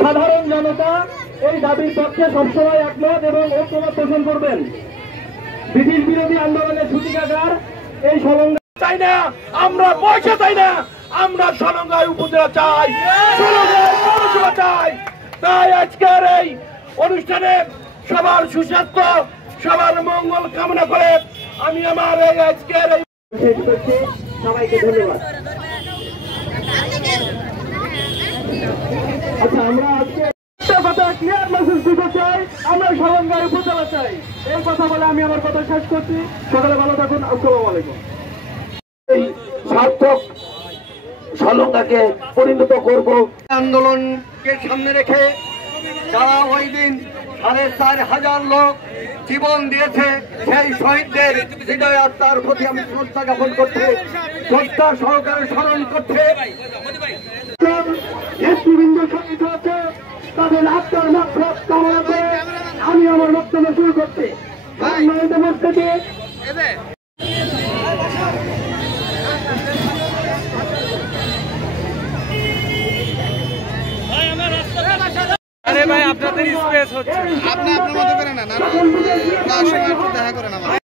সাধারণ জনতা এই দাবির পক্ষে সবসময় একমত এবং ঐক্যমত পোষণ করবেন। ব্রিটিশ বিরোধী আন্দোলনের সূতিকাগার এই সলঙ্গা চাই না, আমরা পয়সা চাই না, আমরা সলঙ্গায় উপজেলা চাই, সলঙ্গায় পৌরসভা চাই। তাই আজকের এই অনুষ্ঠানে সবার সুস্বাস্থ্য, সবার মঙ্গল কামনা করে আমি আমার এই আজকের সবাইকে ধন্যবাদ। আচ্ছা, আমরা আজকে কথা ক্লিয়ার মেসেজ দিতে চাই, আমরা সলঙ্গায় উপজেলা চাই। এই কথা বলে আমি আমার কথা শেষ করছি। সকালে ভালো থাকুন। আসসালামু আলাইকুম। এই সার্থক সলঙ্গাকে পরিণত করব। আন্দোলনকে সামনে রেখে যারা ওই দিন ৪,৫০০ লোক জীবন দিয়েছে, সেই শহীদদের হৃদয় আত্মার প্রতি আমি শ্রদ্ধা জ্ঞাপন করতে, শ্রদ্ধা সহকারে স্মরণ করতে নেতৃবৃন্দ শহীদ হয়েছে, তাদের আত্মার মাত্রা কামনা করে আমি আমার বক্তব্য শুরু করছি। আরে ভাই, আপনাদের স্পেস হচ্ছে, আপনি আপনার মতো করেন না, সময় একটু দেখা করেন আমার।